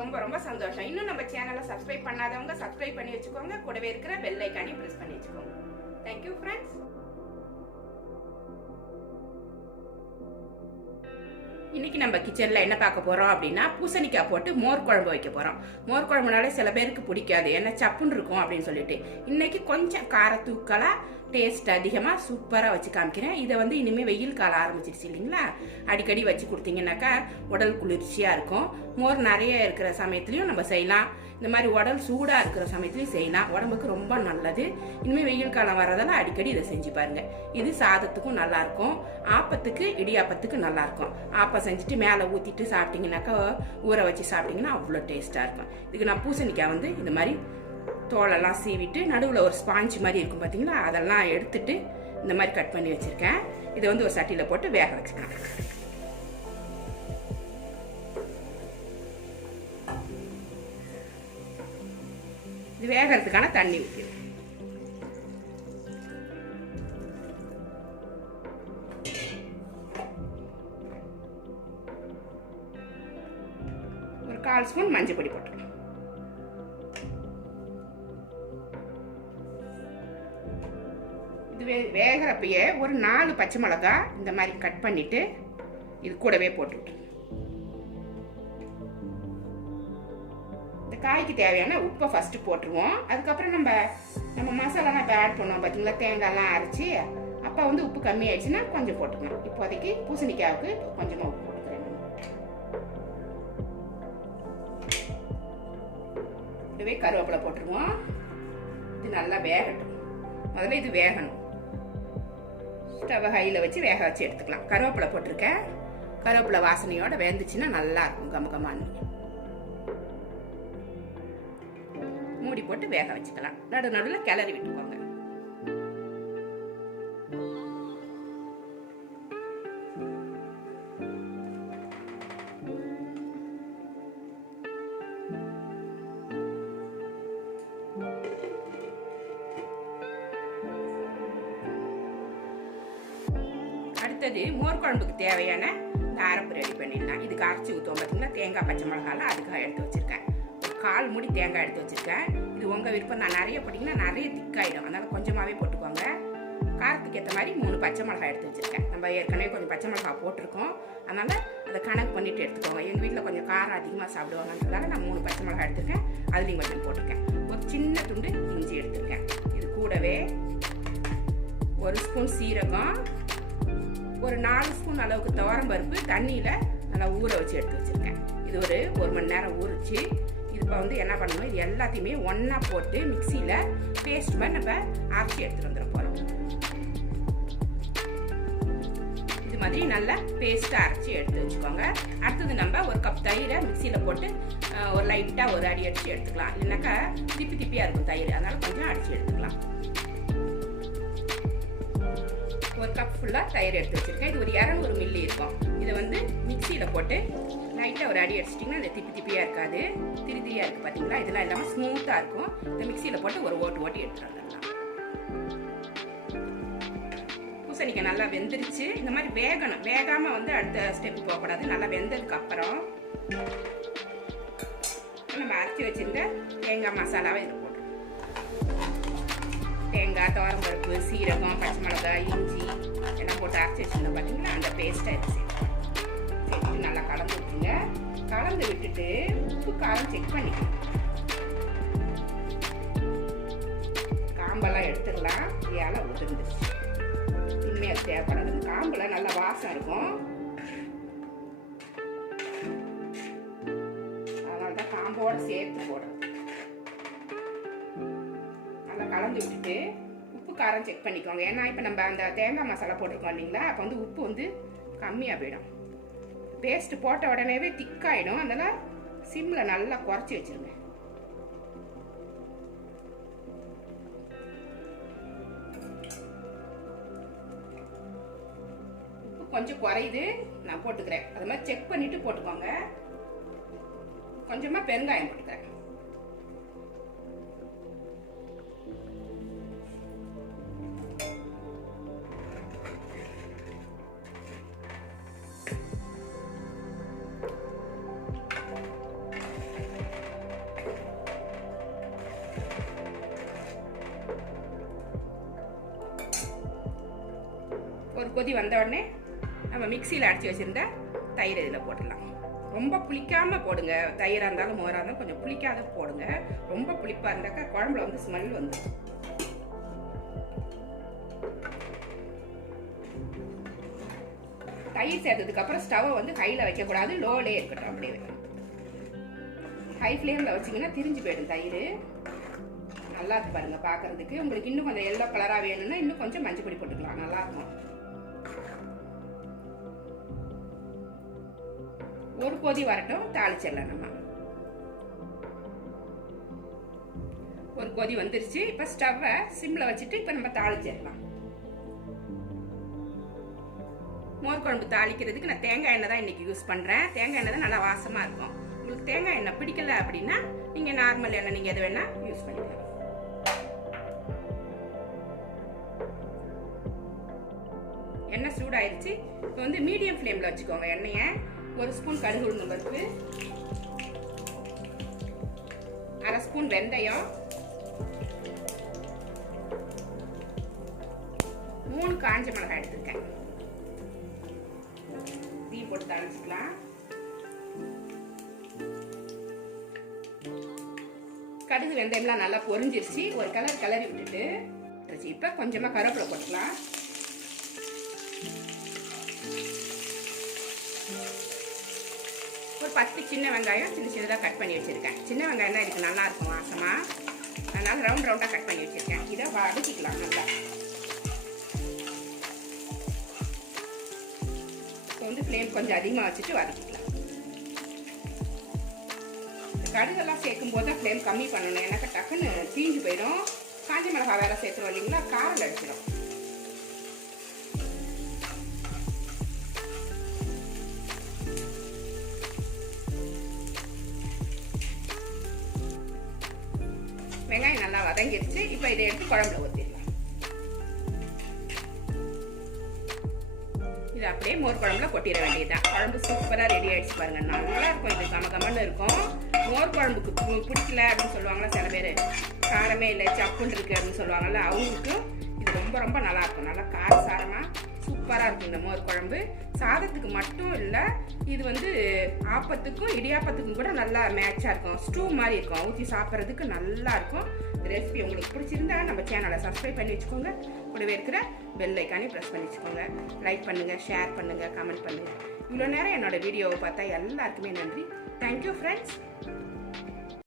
ரொம்ப ரொம்ப சந்தோஷம். இன்னும் நம்ம சேனலை சப்ஸ்கிரைப் பண்ணாதவங்க சப்ஸ்கிரைப் பண்ணி வச்சுக்கோங்க. கூடவே இருக்கிற பெல் ஐக்கானையும் ப்ரெஸ் பண்ணி வச்சுக்கோங்க. தேங்க்யூ ஃப்ரெண்ட்ஸ் இன்றைக்கி நம்ம கிச்சனில் என்ன பார்க்க போகிறோம் அப்படின்னா பூசணிக்காய் போட்டு மோர் குழம்பு வைக்க போகிறோம் மோர் குழம்புனாலே சில பேருக்கு பிடிக்காது. ஏன்னா சப்புன்னு இருக்கும் அப்படின்னு சொல்லிட்டு. இன்றைக்கி கொஞ்சம் காரத்தூக்களாக டேஸ்ட் அதிகமாக சூப்பராக வச்சு காமிக்கிறேன். இதை வந்து இனிமேல் வெயில் காலம் ஆரம்பிச்சிருச்சு இல்லைங்களா? அடிக்கடி வச்சு கொடுத்தீங்கன்னாக்கா உடல் குளிர்ச்சியாக இருக்கும். மோர் நிறைய இருக்கிற சமயத்துலையும் நம்ம செய்யலாம். இந்த மாதிரி உடல் சூடாக இருக்கிற சமயத்துலையும் செய்யலாம். உடம்புக்கு ரொம்ப நல்லது. இனிமேல் வெயில் காலம் வர்றதால அடிக்கடி இதை செஞ்சு பாருங்கள் இது சாதத்துக்கும் நல்லாயிருக்கும் ஆப்பத்துக்கு இடியாப்பத்துக்கு நல்லாயிருக்கும் ஆப்பம் செஞ்சுட்டு மேலே ஊற்றிட்டு சாப்பிட்டீங்கன்னாக்கா ஊற வச்சு சாப்பிட்டீங்கன்னா அவ்வளோ டேஸ்ட்டாக இருக்கும். இதுக்கு நான் பூசணிக்காய் வந்து இந்த மாதிரி தோலெல்லாம் சீவிட்டு நடுவில் ஒரு ஸ்பாஞ்ச் மாதிரி இருக்கும் பார்த்தீங்களா அதெல்லாம் எடுத்துட்டு இந்த மாதிரி கட் பண்ணி வச்சுருக்கேன். இதை வந்து ஒரு சட்டியில் போட்டு வேக வச்சுக்கலாம். இது வேகிறதுக்கான தண்ணி ஊற்றிடும் ஒரு கால் ஸ்பூன் மஞ்சள் பொடி போட்டுக்கலாம். வே வேகிறப்பயே ஒரு நாலு பச்சை மிளகா இந்த மாதிரி கட் பண்ணிவிட்டு இது கூடவே போட்டு இந்த காய்க்கு தேவையான உப்பை ஃபஸ்ட்டு போட்டுருவோம். அதுக்கப்புறம் நம்ம நம்ம மசாலாலாம் இப்போ ஆட் பண்ணுவோம் பார்த்தீங்களா தேங்காய்லாம் அரைச்சி. அப்போ வந்து உப்பு கம்மியாயிடுச்சுன்னா கொஞ்சம் போட்டுக்கணும் இப்போதைக்கு பூசணிக்காவுக்கு கொஞ்சமாக உப்பு போட்டுக்கிறேன். இதுவே கருவேப்பிலை போட்டுருவோம். இது நல்லா வேகட்டும். முதல்ல இது வேகணும். ஸ்டவ் ஹையில் வச்சு வேக வச்சு எடுத்துக்கலாம். கருவேப்பிலை போட்டிருக்கேன். கருவேப்பிலை வாசனையோட வெந்துச்சுன்னா நல்லா இருக்கும் கம கமான்னு மூடி போட்டு வேக வச்சுக்கலாம். நடு நடுவில் கிளறி விட்டுக்கோங்க. அடுத்தது மோர் குழம்புக்கு தேவையான இந்த ரெடி பண்ணிடலாம். இதுக்கு அரைச்சி ஊற்றுவோம் பார்த்தீங்கன்னா தேங்காய் பச்சை மிளகாலாம் அதுக்காக எடுத்து வச்சுருக்கேன். ஒரு கால் மூடி தேங்காய் எடுத்து வச்சுருக்கேன். இது உங்கள் விருப்பம் நான் நிறைய போட்டிங்கன்னா நிறைய திக்காயிடும். அதனால் கொஞ்சமாகவே போட்டுக்கோங்க. காரத்துக்கு ஏற்ற மாதிரி மூணு பச்சை மிளகாய் எடுத்து வச்சுருக்கேன். நம்ம ஏற்கனவே கொஞ்சம் பச்சை மிளகாய் போட்டிருக்கோம். அதனால் அதை கணக்கு பண்ணிவிட்டு எடுத்துக்கோங்க. எங்கள் வீட்டில் கொஞ்சம் காரம் அதிகமாக சாப்பிடுவாங்கன்றதால நான் மூணு பச்சை மிளகாய் எடுத்துருக்கேன். அதுலேயும் கொஞ்சம் போட்டிருக்கேன். ஒரு சின்ன துண்டு இஞ்சி எடுத்துருக்கேன். இது கூடவே ஒரு ஸ்பூன் சீரகம் ஒரு நாலு ஸ்பூன் அளவுக்கு துவரம் பருப்பு தண்ணியில் நல்லா ஊற வச்சு எடுத்து வச்சுருக்கேன். இது ஒரு ஒரு மணி நேரம் ஊறிச்சு. இது இப்போ வந்து என்ன பண்ணணும்? இது எல்லாத்தையுமே ஒன்றா போட்டு மிக்சியில் பேஸ்ட் மாதிரி நம்ம அரைச்சி எடுத்துகிட்டு வந்துட போகிறோம் இது மாதிரி நல்லா பேஸ்ட்டாக அரைச்சி எடுத்து வச்சுக்கோங்க. அடுத்தது நம்ம ஒரு கப் தயிரை மிக்சியில் போட்டு ஒரு லைட்டாக ஒரு அடி அடித்து எடுத்துக்கலாம். இல்லைனாக்கா திப்பி திப்பியாக இருக்கும் தயிர். அதனால் கொஞ்சம் அடித்து எடுத்துக்கலாம். ஒரு கப் ஃபுல்லாக தயிர் எடுத்து வச்சுருக்கேன். இது ஒரு இரநூறு மில்லி இருக்கும். இதை வந்து மிக்சியில் போட்டு லைட்டாக ஒரு அடி அடிச்சிட்டிங்கன்னா இந்த திப்பி திப்பியாக இருக்காது. திரி திரியாக இருக்குது பார்த்தீங்களா இதெல்லாம் இல்லாமல் ஸ்மூத்தாக இருக்கும். இந்த மிக்சியில் போட்டு ஒரு ஓட்டு ஓட்டி எடுத்துட்டு வந்துடலாம். பூசணிக்காய் நல்லா வெந்துருச்சு. இந்த மாதிரி வேகணும். வேகாமல் வந்து அடுத்த ஸ்டெப் போகக்கூடாது. நல்லா வெந்ததுக்கு அப்புறம் நம்ம அரைச்சி வச்சுருந்த தேங்காய் மசாலாவை இதில் போட்டுருவோம் தேங்காய் துவரம்பருப்பு சீரகம் பச்சை மிளகாய் இஞ்சி எல்லாம் போட்டு அரைச்சி வச்சுருந்தோம் பார்த்தீங்கன்னா அந்த பேஸ்ட்டை எடுத்து சேர்த்துக்கலாம் சேர்த்துட்டு நல்லா கலந்து விட்டுருங்க. கலந்து விட்டுட்டு உப்பு காரம் செக் பண்ணிக்கணும் காம்பெல்லாம் எடுத்துடலாம். இலை உதிர்ந்துருச்சு. இனிமேல் அது தேவைப்படாது. காம்பில் நல்லா வாசம் இருக்கும். அதனால தான் காம்போடு சேர்த்து போடுறது கலந்து விட்டுட்டு உப்பு காரம் செக் பண்ணிக்கோங்க. ஏன்னா இப்போ நம்ம அந்த தேங்காய் மசாலா போட்டிருக்கோம் இல்லைங்களா? அப்போ வந்து உப்பு வந்து கம்மியாக போயிடும். பேஸ்ட் போட்ட உடனேவே திக்காயிடும். அதனால் சிம்மில் நல்லா குறைச்சி வச்சிருங்க. உப்பு கொஞ்சம் குறையுது. நான் போட்டுக்கிறேன். அது மாதிரி செக் பண்ணிவிட்டு போட்டுக்கோங்க. கொஞ்சமாக பெருங்காயம் போட்டுக்கிறேன். கொதி வந்த உடனே நம்ம மிக்சியில் அடித்து வச்சுருந்த தயிர் இதில் போட்டுடலாம். ரொம்ப புளிக்காமல் போடுங்க. தயிராக இருந்தாலும் மோராக இருந்தாலும் கொஞ்சம் புளிக்காத போடுங்க. ரொம்ப புளிப்பாக இருந்தாக்கா குழம்புல வந்து ஸ்மெல் வந்துடும் தயிர் சேர்த்ததுக்கப்புறம் ஸ்டவ்வை வந்து கையில் வைக்கக்கூடாது. லோலே இருக்கட்டும் அப்படியே ஹை ஃப்ளேமில் வச்சிங்கன்னா திரிஞ்சு போயிடும் தயிர். நல்லா இருக்கு பாருங்கள் பார்க்கறதுக்கு உங்களுக்கு இன்னும் கொஞ்சம் எல்லோ கலராக வேணும்னா இன்னும் கொஞ்சம் மஞ்சள் பொடி போட்டுக்கலாம். நல்லா ஒரு கொதி வரட்டும் தாளிச்சிடலாம் நம்ம. ஒரு கொதி வந்துருச்சு. இப்போ ஸ்டவ்வை சிம்மில் வச்சுட்டு இப்போ நம்ம தாளிச்சிடலாம். மோர் குழம்பு தாளிக்கிறதுக்கு நான் தேங்காய் எண்ணெய் தான் இன்னைக்கு யூஸ் பண்ணுறேன் தேங்காய் எண்ணெய் தான் நல்லா வாசமாக இருக்கும். உங்களுக்கு தேங்காய் எண்ணெய் பிடிக்கல அப்படின்னா நீங்கள் நார்மல் எண்ணெய் நீங்கள் எது வேணால் யூஸ் பண்ணிக்கலாம். எண்ணெய் சூடாயிருச்சு. இப்போ வந்து மீடியம் ஃப்ளேமில் வச்சுக்கோங்க எண்ணெயை. ஒரு ஸ்பூன் கடுகு உளுந்து பருப்பு. அரை ஸ்பூன் வெந்தயம். மூணு காஞ்ச மிளகாய் எடுத்துருக்கேன். தீ போட்டு தாளிச்சுக்கலாம். கடுகு வெந்தயம்லாம் நல்லா பொரிஞ்சிருச்சு. ஒரு கலர் கிளறி விட்டுட்டு இப்போ கொஞ்சமாக கருவேப்பிலை போட்டுக்கலாம். ஒரு பத்து சின்ன வெங்காயம் சின்ன சின்னதாக கட் பண்ணி வச்சுருக்கேன். சின்ன வெங்காயம் தான் இதுக்கு நல்லாயிருக்கும் வாசமாக அதனால் ரவுண்ட் ரவுண்டாக கட் பண்ணி வச்சுருக்கேன். இதை வதக்கிக்கலாம் நல்லா. இப்போ வந்து ஃப்ளேம் கொஞ்சம் அதிகமாக வச்சுட்டு வதக்கிக்கலாம். கடுகெல்லாம் சேர்க்கும் போது தான் ஃப்ளேம் கம்மி பண்ணணும். எனக்கு டக்குன்னு தீஞ்சு போயிடும். காஞ்சி மிளகா வேலை சேர்த்துருவோம் இல்லைங்களா? காரில் அடிச்சிடும் வெங்காயம் நல்லா வதங்கிடுச்சு இப்போ இதை எடுத்து குழம்புல ஊற்றிடலாம் இது அப்படியே மோர் குழம்புல கொட்டிட வேண்டியதுதான். குழம்பு சூப்பராக ரெடி ஆகிடுச்சு பாருங்க. நல்லா இருக்கும் இது. கம கமன்னு இருக்கும். மோர் குழம்புக்கு பிடிக்கல அப்படின்னு சொல்லுவாங்களா சில பேர். காரமே இல்லை சப்புன்னு இருக்கு அப்படின்னு சொல்லுவாங்கல்ல அவங்களுக்கும் இது ரொம்ப ரொம்ப நல்லா இருக்கும். நல்லா சூப்பராக இருக்கும் இந்த மோர் குழம்பு. சாதத்துக்கு மட்டும் இல்லை இது வந்து ஆப்பத்துக்கும் இடியாப்பத்துக்கும் கூட நல்லா மேட்சாக இருக்கும். ஸ்டூ மாதிரி இருக்கும். ஊற்றி சாப்பிட்றதுக்கு நல்லா இருக்கும். ரெசிபி உங்களுக்கு பிடிச்சிருந்தா நம்ம சேனலை சப்ஸ்கிரைப் பண்ணி வச்சுக்கோங்க. கூடவே இருக்கிற பெல் ஐக்கானே ப்ரெஸ் பண்ணி வச்சுக்கோங்க. லைக் பண்ணுங்கள் ஷேர் பண்ணுங்கள் கமெண்ட் பண்ணுங்கள் இவ்வளோ நேரம் என்னோட வீடியோவை பார்த்தா எல்லாருக்குமே நன்றி. Thank you friends